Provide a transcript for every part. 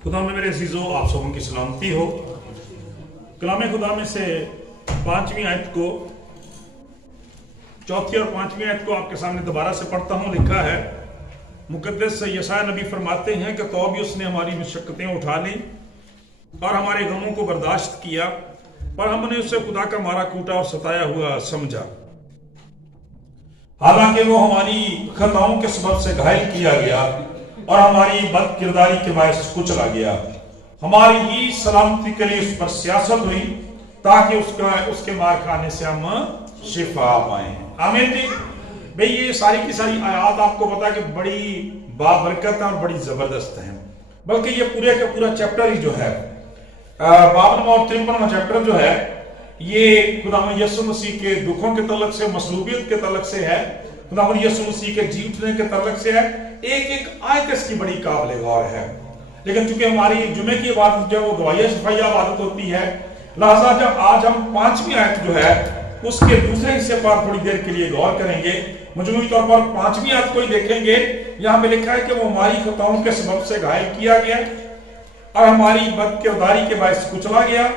खुदा में मेरे अजीजों, आप सबों की सलामती हो। कलाम खुदा में से 5वीं आयत को, चौथी और 5वीं आयत को आपके सामने दोबारा से पढ़ता हूं। लिखा है, मुकद्दस यशायाह नबी फरमाते हैं कि तो भी उसने हमारी मुशक्कतें उठा ली और हमारे गमों को बर्दाश्त किया, पर हमने उसे खुदा का मारा कूटा और सताया हुआ समझा। हालांकि वो हमारी खताओं के सबब से घायल किया गया और हमारी बद किरदारी के बायस कुचला गया। हमारी ही सलामती के लिए उस पर सियासत हुई ताकि उसके मार खाने से हम शिफा पाए। आमीन जी। भाई ये सारी की सारी आयत आपको पता है कि बड़ी बाबरकत है और बड़ी जबरदस्त है। बल्कि ये पूरे का पूरा चैप्टर ही जो है 52वां और 53वां चैप्टर जो है, ये खुदावंद यीशु मसीह के दुखों के तल्लुक से, मसलूबियत के तल्लुक से है, खुदावंद यीशु मसीह के जी उठने के तल्लुक से है। एक एक आयत इसकी बड़ी काबिल गौर है। लेकिन चूंकि हमारी जुमे की इबादत जो वो दुआए शफाइया इबादत होती है, लिहाजा जब आज हम 5वीं आयत जो है उसके दूसरे हिस्से पर थोड़ी देर के लिए गौर करेंगे। मजमूई तौर पर 5वीं आयत को ही देखेंगे। यहाँ पे लिखा है कि वो हमारी खताओं के सबब से घायल किया गया और हमारी बद किरदारी के बायस कुचला गया।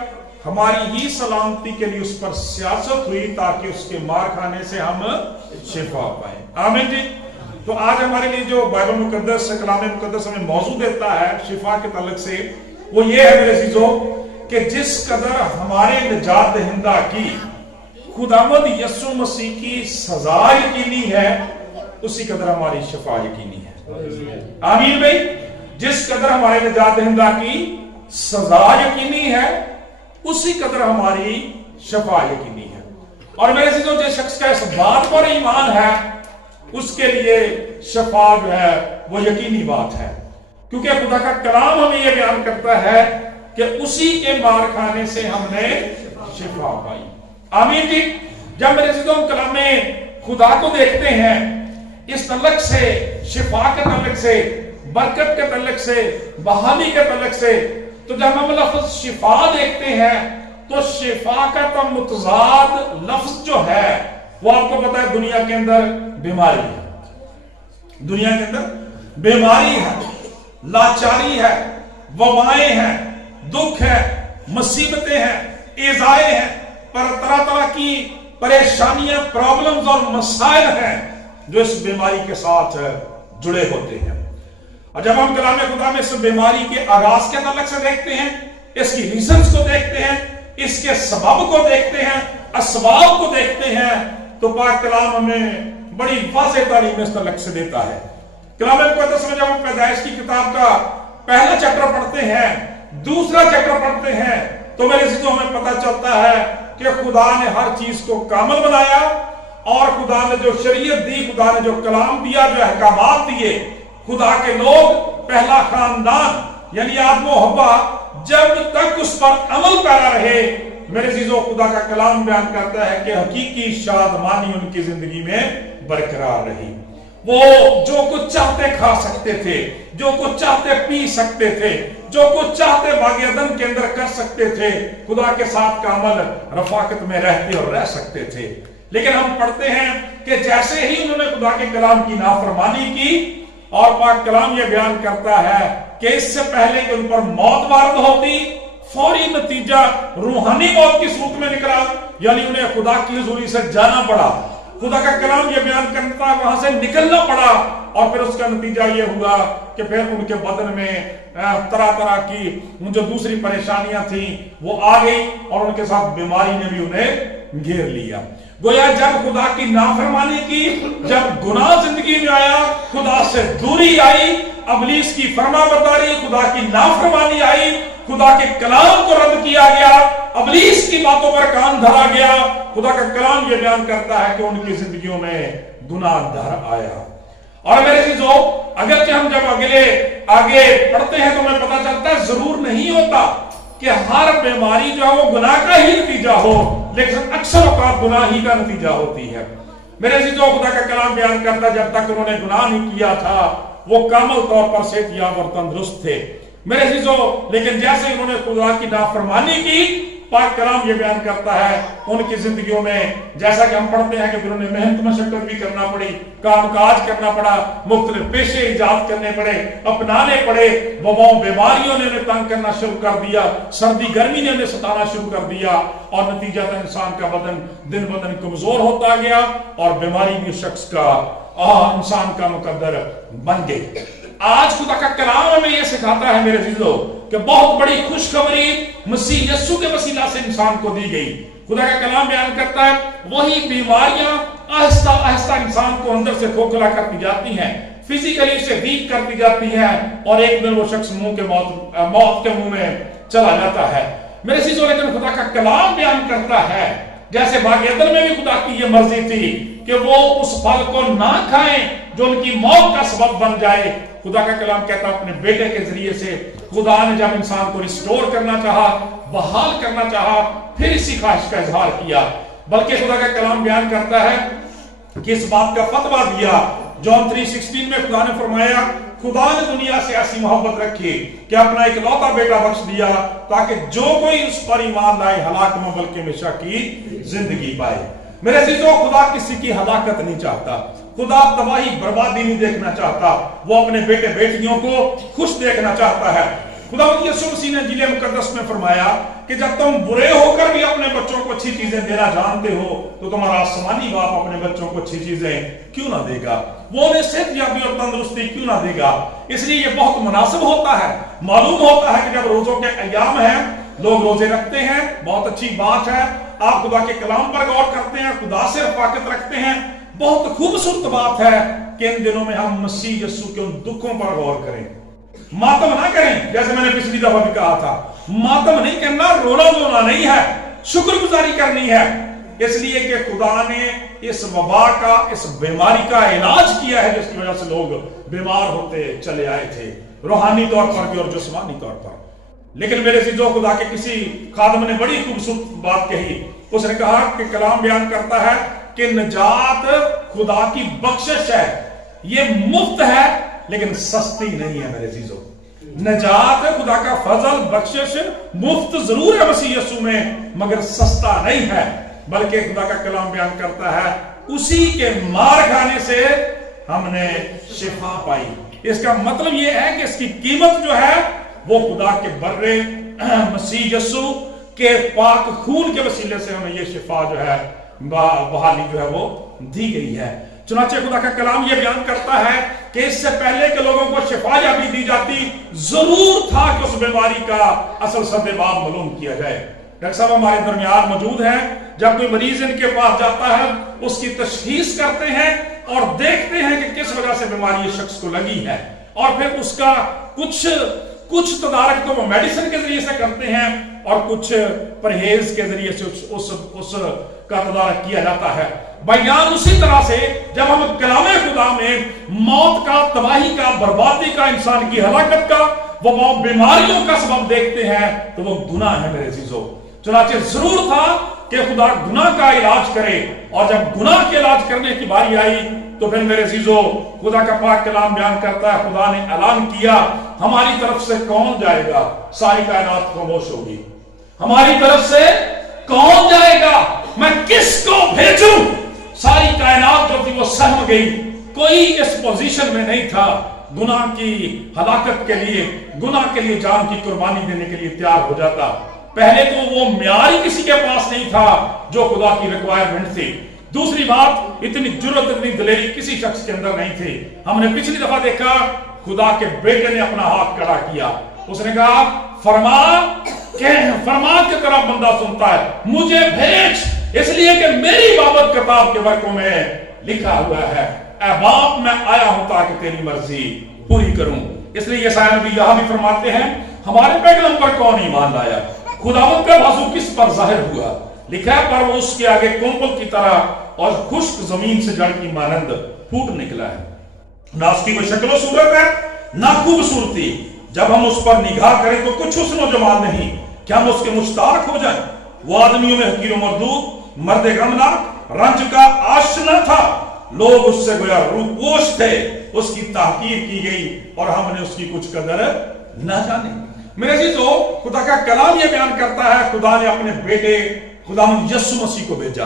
हमारी ही सलामती के लिए उस पर सियासत हुई ताकि उसके मार खाने से हम शिफा पाए। आमीन जी। तो आज हमारे लिए जो बाइबल मुकद्दस, कलाम मुकद्दस हमें मौजूद देता है शिफा के ताल्लुक से, वो ये है मेरे अजीजों कि जिस कदर हमारे निजात दहिंदा की खुदावंद यीशु मसीह की सजा यकीनी है, उसी कदर हमारी शिफा यकीनी है। आमीन भाई। जिस कदर हमारे निजात दहिंदा की सजा यकीनी है, उसी कदर हमारी शिफा यकीनी है। और मेरे अजीजों, जिस शख्स का इस बात पर ईमान है, उसके लिए शिफा जो है वो यकीनी बात है, क्योंकि खुदा का कलाम हमें यह बयान करता है कि उसी के मार खाने से हमने शिफा पाई। आमीन जी। जब मेरे अजीजों कलाम में खुदा को देखते हैं, इस तल्लुक से, शिफा के तल्लुक से, बरकत के तल्लुक से, बहाली के तल्लुक से, तो जब हम लफ्ज शिफा देखते हैं तो शिफा का तो मुतजाद लफ्ज जो है वो आपको पता है दुनिया के अंदर बीमारी है। दुनिया के अंदर बीमारी है, लाचारी है, वबाएं हैं, दुख है, मुसीबतें हैं, इज़ाएं हैं, पर तरह तरह की परेशानियां, प्रॉब्लम्स और मसाइल हैं जो इस बीमारी के साथ जुड़े होते हैं। और जब हम कलाम खुदा में इस बीमारी के आगाज के ताल्लुक से देखते हैं, इसकी रीजंस को देखते हैं, इसके सबब को देखते हैं, असबाब को देखते हैं, तो पाक कलाम हमें बड़ी वाज़ेह तालीम इस ताल्लुक से देता है। कलाम मुक़द्दस में जब हम पैदाइश की किताब का पहला चैप्टर पढ़ते हैं, दूसरा चैप्टर पढ़ते हैं, तो मेरे अज़ीज़ों हमें पता चलता है कि खुदा ने हर चीज को कामल बनाया और खुदा ने जो शरीयत दी, खुदा ने जो कलाम दिया, जो अहकामात दिए, खुदा के लोग, पहला खानदान यानी आदम और हव्वा जब तक उस पर अमल पैरा रहे, मेरे अज़ीज़ों खुदा का कलाम बयान करता है कि हकीकी शादमानी उनकी जिंदगी में बरकरार रही। वो जो कुछ चाहते खा सकते थे, जो कुछ चाहते पी सकते थे, जो कुछ चाहते बागियदन के अंदर कर सकते थे, खुदा के साथ का अमल रफाकत में रहते और रह सकते थे। लेकिन हम पढ़ते हैं कि जैसे ही उन्होंने खुदा के कलाम की नाफरमानी की, और पाक कलाम यह बयान करता है कि इससे पहले कि उन पर मौत वारद होती, फौरी नतीजा रूहानी मौत की सूरत में निकला, यानी उन्हें खुदा की हुजूरी से जाना पड़ा। खुदा का कलाम यह बयान करता है वहां से निकलना पड़ा, और फिर उसका नतीजा यह हुआ कि फिर उनके बदन में तरह तरह की जो दूसरी परेशानियां थी वो आ गई, और उनके साथ बीमारी ने भी उन्हें घेर लिया। गोया जब खुदा की नाफरमानी की, जब गुनाह जिंदगी में आया, खुदा से दूरी आई, अबलीस की फरमाबरदारी, खुदा की नाफरमानी आई, खुदा के कलाम को रद्द किया गया, अबलीस की बातों पर कान धरा गया, खुदा का कलाम यह बयान करता है कि उनकी जिंदगियों में गुनाह धर आया। और मेरे अज़ीज़ों, अगर हम जब आगे पढ़ते हैं तो हमें पता चलता है जरूर नहीं होता कि हर बीमारी जो है वो गुनाह का ही नतीजा हो, लेकिन अक्सर औकात गुनाह ही का नतीजा होती है। मेरे अज़ीज़ों, खुदा का कलाम बयान करता है जब तक उन्होंने गुनाह नहीं किया था वो कामल तौर पर सेहतयाब और तंदुरुस्त थे। मेरे अज़ीज़ों, लेकिन जैसे उन्होंने खुदा की नाफरमानी की, पाक कलाम ये बयान करता है उनकी जिंदगियों में, जैसा कि हम पढ़ते हैं कि फिर उन्हें मेहनत मशक्कत भी करना पड़ी, कामकाज करना पड़ा, मुख्तलिफ पेशे इजाद करने पड़े, अपनाने पड़े। वबाओं बीमारियों ने उन्हें तंग करना शुरू कर दिया, सर्दी गर्मी ने उन्हें सताना शुरू कर दिया, और नतीजतन इंसान का बदन दिन ब दिन कमजोर होता गया और बीमारी भी शख्स का इंसान का मुकद्दर बन गई। आज खुदा का कलाम हमें यह सिखाता है मेरे अजीजों कि बहुत बड़ी खुशखबरी मसीह यस्सु के वसीला से इंसान को दी गई। खुदा का कलाम बयान करता है वही बीमारियां आहिस्ता आहिस्ता इंसान को अंदर से खोखला करती जाती हैं, फिजिकली से वीक करती जाती हैं, और एक दिन वो शख्स मुंह के मौत के मुंह में चला जाता है। मेरे अजीजों, लेकिन खुदा का कलाम बयान करता है जैसे बाग एदन में भी खुदा की ये मर्जी थी कि वो उस फल को ना खाएं जो उनकी मौत का सबब बन जाए। खुदा का कलाम कहता है अपने बेटे के जरिए से खुदा ने जब इंसान को रिस्टोर करना चाहा, बहाल करना चाहा, फिर इसी ख्वाहिश का इजहार किया। बल्कि खुदा का कलाम बयान करता है कि इस बात का फतवा दिया, जॉन 3:16 में खुदा ने फरमाया खुदा ने दुनिया से ऐसी मोहब्बत रखी कि अपना इकलौता बेटा बख्श दिया ताकि जो कोई उस पर ईमान लाए हलाक न बल्कि हमेशा की जिंदगी पाए। मेरे अजीजों, खुदा किसी की हलाकत नहीं चाहता, खुदा तबाही बर्बादी नहीं देखना चाहता, वो अपने बेटे बेटियों को खुश देखना चाहता है। खुदा यीशु मसीह ने इंजील मुकद्दस में फरमाया कि जब तुम बुरे होकर भी अपने बच्चों को अच्छी चीजें देना जानते हो तो तुम्हारा आसमानी बाप अपने बच्चों को अच्छी चीजें क्यों ना देगा, वो उन्हें सेहतयाबी और तंदुरुस्ती क्यों ना देगा। इसलिए ये बहुत मुनासिब होता है, मालूम होता है कि जब रोजों के अय्याम है, लोग रोजे रखते हैं, बहुत अच्छी बात है, आप खुदा के कलाम पर गौर करते हैं, खुदा से रफाकत रखते हैं, बहुत खूबसूरत बात है कि इन दिनों में हम मसीह यीशु के उन दुखों पर गौर करें, मातम ना करें। जैसे मैंने पिछली दफा भी कहा था, मातम नहीं करना, रोना धोना नहीं है, शुक्रगुजारी करनी है, इसलिए कि खुदा ने इस वबा का, इस बीमारी का इलाज किया है जिसकी वजह से लोग बीमार होते चले आए थे, रूहानी तौर पर भी और जिस्मानी तौर पर। लेकिन मेरे अजीजों, खुदा के किसी खादम ने बड़ी खूबसूरत बात कही, उसने कहा कि कलाम बयान करता है कि नजात खुदा की बख्शिश है, ये मुफ्त है लेकिन सस्ती नहीं है। मेरे अजीजों, नजात खुदा का फजल बख्शिश मुफ्त जरूर है मसीह यीशु में, मगर सस्ता नहीं है। बल्कि खुदा का कलाम बयान करता है उसी के मार खाने से हमने शिफा पाई। इसका मतलब यह है कि इसकी कीमत जो है वो खुदा के बर्रे मसीह यीशु के पाक खून के वसीले से हमें ये शिफा जो है, बहाली जो है वो दी गई है। चुनाचे खुदा का कलाम ये बयान करता है कि इससे पहले के लोगों को शिफा भी दी जाती, जरूर था कि उस बीमारी का असल सद्देबाब मालूम किया जाए। डॉक्टर साहब हमारे दरमियान मौजूद हैं, जब कोई मरीज इनके पास जाता है उसकी तशखीस करते हैं और देखते हैं कि किस वजह से बीमारी इस शख्स को लगी है, और फिर उसका कुछ तदारक तो वो मेडिसिन के जरिए से करते हैं और कुछ परहेज के जरिए से उस का तदारक किया जाता है। बयान उसी तरह से जब हम कलामे खुदा में मौत का, तबाही का, बर्बादी का, इंसान की हलाकत का, वो बीमारियों का सबब देखते हैं तो वो गुनाह है मेरे अजीजों। चुनाचे जरूर था कि खुदा गुनाह का इलाज करे, और जब गुनाह के इलाज करने की बारी आई तो फिर मेरे अजीजों खुदा का पाक कलाम बयान करता है, खुदा ने ऐलान किया हमारी तरफ से कौन जाएगा, सारी कायनात खामोश होगी। हमारी तरफ से कौन जाएगा, मैं किसको भेजूं? सारी कायनात जो थी वो सहम गई, कोई इस पोजीशन में नहीं था गुनाह की हलाकत के लिए, गुनाह के लिए जान की कुर्बानी देने के लिए तैयार हो जाता। पहले तो वो म्यार ही किसी के पास नहीं था जो खुदा की रिक्वायरमेंट थी। दूसरी बात, इतनी जुर्रत, इतनी दलेरी किसी शख्स के अंदर नहीं थी। हमने पिछली दफा देखा खुदा के बेटे ने अपना हाथ खड़ा किया, उसने कहा फरमा के तरह बंदा सुनता है, मुझे भेज, इसलिए कि मेरी बाबत किताब के वर्कों में लिखा हुआ है, ऐ बाप मैं आया हूं ताकि तेरी मर्जी पूरी करूं। इसलिए यशायाह नबी यहां भी फरमाते हैं हमारे पैगंबर पर कौन ईमान लाया, खुदावंद का बाजू किस पर जाहिर हुआ, लिखा है पर वो उसके आगे कुंपल की तरह और खुश्क जमीन से जड़ की मानंद फूट निकला है। ना उसकी कोई शक्ल सूरत है ना खूबसूरती, जब हम उस पर निगाह करें तो कुछ हुस्न जमाल नहीं, क्या हम उसके मुश्ताक हो जाएं। वो आदमियों में हकीर मरदूद, मर्द गमनाक, रंज का आशना था, लोग उससे गोया रूपोश थे, उसकी ताकीर की गई और हमने उसकी कुछ कदर न जाने। मेरे अजीजों, खुदा का कलाम ये बयान करता है खुदा ने अपने बेटे खुदावंद यीशु मसीह को भेजा।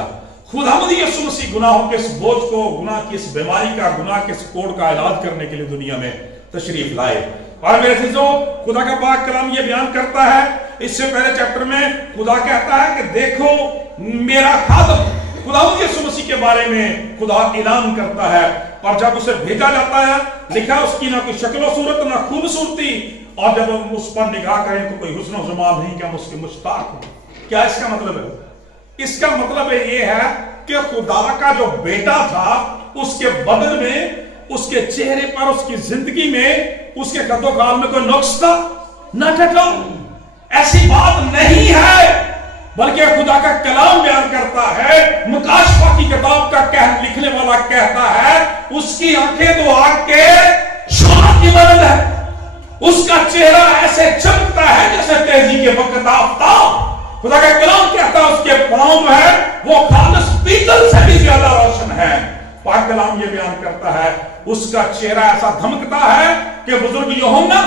खुदावंद यीशु मसीह गुनाहों के इस बोझ को, गुनाह की इस बीमारी का, गुनाह के इस कोड़ का इलाज करने के लिए दुनिया में तशरीफ लाए। और मेरे अजीजों, खुदा का पाक कलाम ये बयान करता है, इससे पहले चैप्टर में खुदा कहता है कि देखो मेरा खादम, खुदावंद यीशु मसीह के बारे में खुदा ऐलान करता है। और जब उसे भेजा जाता है, लिखा उसकी ना कोई शक्ल सूरत ना खूबसूरती, और जब हम उस पर निगाह करें तो कोई हुस्न जमाल नहीं कि हम उसके मुश्ताक हो। क्या इसका मतलब है? इसका मतलब ये है कि खुदा का जो बेटा था उसके बदन में, उसके चेहरे पर, उसकी जिंदगी में, उसके कदो काल में कोई नुक्स था? Not at all. ऐसी बात नहीं है, बल्कि खुदा का कलाम बयान करता है, मुकाशफा की किताब का लिखने वाला कहता है उसकी आंखें तो आग के शोला की मानद है, उसका चेहरा ऐसे चमकता है जैसे तेजी के वक्त आफ्ताब। खुदा का कलाम कहता है उसके पांव है वो खालिस पीतल से भी ज्यादा रोशन है। पाक कलाम ये बयान करता है उसका चेहरा ऐसा धमकता है कि बुजुर्ग यूहन्ना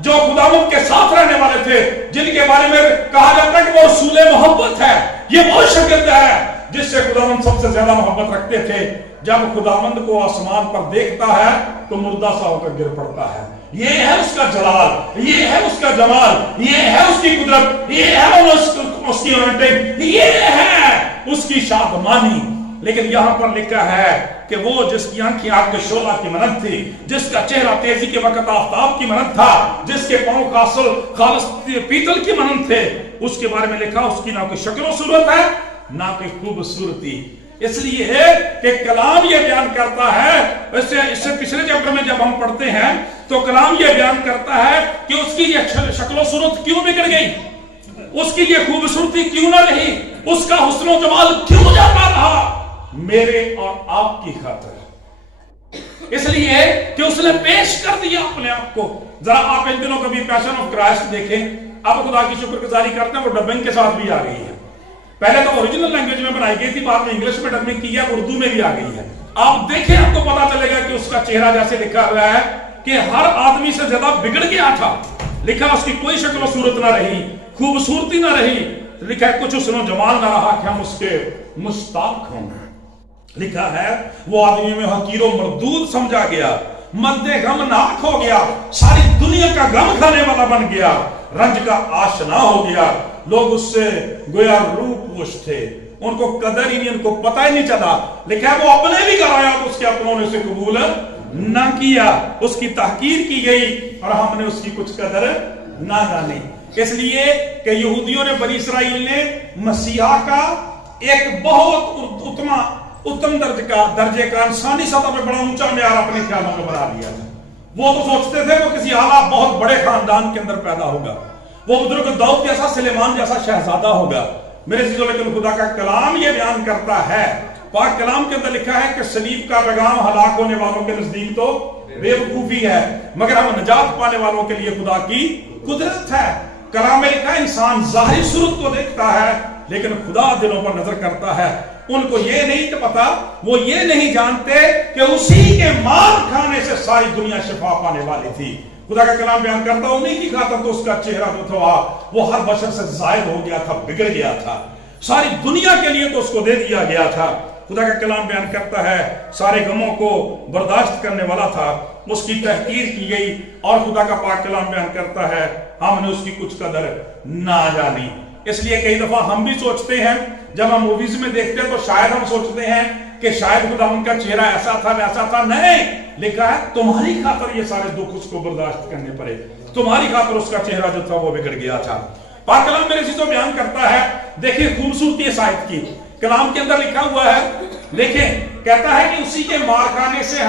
जो खुदावंद के साथ रहने वाले थे, जिनके बारे में कहा जाता है कि वो रसूल मोहब्बत है, ये वो शगिर्द है जिससे खुदावंद सबसे ज्यादा मोहब्बत रखते थे, जब खुदावंद को आसमान पर देखता है तो मुर्दा सा होकर गिर पड़ता है। ये है उसका जलाल, ये है उसका जमाल, ये है उसकी कुदरत, ये है उसकी अनंटिंग, ये है उसकी शादमानी। लेकिन यहां पर लिखा है कि वो जिसकी आंखें आग के शोला की मनत थी, जिसका चेहरा तेजी के वक्त आफ्ताब की मनत था, जिसके पांव खालिस पीतल की मनत थे, उसके बारे में लिखा उसकी ना कोई शक्ल सूरत है ना कोई खूबसूरती। इसलिए है कि कलाम ये बयान करता है, इससे पिछले चैप्टर में जब हम पढ़ते हैं तो कलाम ये बयान करता है कि उसकी ये शक्ल सूरत क्यों बिगड़ गई, उसकी ये खूबसूरती क्यों ना रही, उसका हुस्न जमाल क्यों जाता रहा, मेरे और आपकी खातिर। इसलिए कि उसने पेश कर दिया अपने आप को। जरा आप इन दिनों कभी पैशन ऑफ क्राइस्ट देखें, अब खुदा की शुक्रगुजारी करते हैं, वो डबिंग के साथ भी आ गई है। पहले तो ओरिजिनल लैंग्वेज में बनाई गई थी, बाद में इंग्लिश में डबिंग की है, उर्दू में भी आ गई है। आप देखें आपको पता चलेगा कि उसका चेहरा जैसे लिखा हुआ है कि हर आदमी से ज्यादा बिगड़ गया था। लिखा उसकी कोई शक्ल सूरत ना रही, खूबसूरती ना रही, लिखा है कुछ उसने जमाल ना रहा कि हम उसके मुश्ताक हों। लिखा है वो आदमी में हकीरो मरदूद समझा गया, मर्दे गमनाक हो गया, सारी दुनिया का गम खाने वाला बन गया, रंज का आशना हो गया। लोग उससे गोया रूपोश थे, उनको कदर ही नहीं, उनको पता ही नहीं चला। लिखा है वो अपने भी कराया तो उसके अपनों ने उसे कबूल ना किया, उसकी तहकीर की गई और हमने उसकी कुछ कदर ना जानी। इसलिए कि यहूदियों ने, बनी इसराइल ने मसीहा का एक बहुत उत्तम दर्जे का इंसानी सतह पे बड़ा ऊंचा म्यार अपने ख्यालों में बना लिया था। वो तो सोचते थे वो किसी आला बहुत बड़े खानदान के अंदर पैदा होगा, वो बुजुर्ग दाऊद जैसा, सुलेमान जैसा शहजादा होगा। मेरे चीजों, लेकिन खुदा का कलाम ये बयान करता है, पाक कलाम के अंदर लिखा है कि सलीब का पैगाम हलाक होने वालों के नजदीक तो बेवकूफी है, मगर हम निजात पाने वालों के लिए खुदा की कुदरत है। कलाम में लिखा है इंसान जाहिर सूरत को देखता है, लेकिन खुदा दिलों पर नजर करता है। उनको ये नहीं पता, वो ये नहीं जानते कि उसी के मार खाने से सारी दुनिया शिफा पाने वाली थी। खुदा का कलाम बयान करता है उन्हीं की खातिर तो उसका चेहरा जो था वो हर बशर से जायद हो गया था, बिगड़ गया था, सारी दुनिया के लिए तो उसको दे दिया गया था। खुदा का कलाम बयान करता है सारे गमों को बर्दाश्त करने वाला था, उसकी तहकीर की गई। और खुदा का पाक कलाम बयान करता है हमने उसकी कुछ कदर ना जानी। इसलिए कई दफा हम भी सोचते हैं, जब हम मूवीज में देखते हैं तो शायद हम सोचते हैं कि शायद खुदा उनका चेहरा ऐसा था वैसा था। नहीं, लिखा है तुम्हारी खातिर ये सारे दुख उसको बर्दाश्त करने पड़े, तुम्हारी खातिर उसका चेहरा जो था वो बिगड़ गया था। पाक कलाम मेरे चीजों बयान करता है, देखिए खूबसूरती है साहित्य की, कलाम के अंदर लिखा हुआ है, देखें कहता है कि उसी के मार खाने से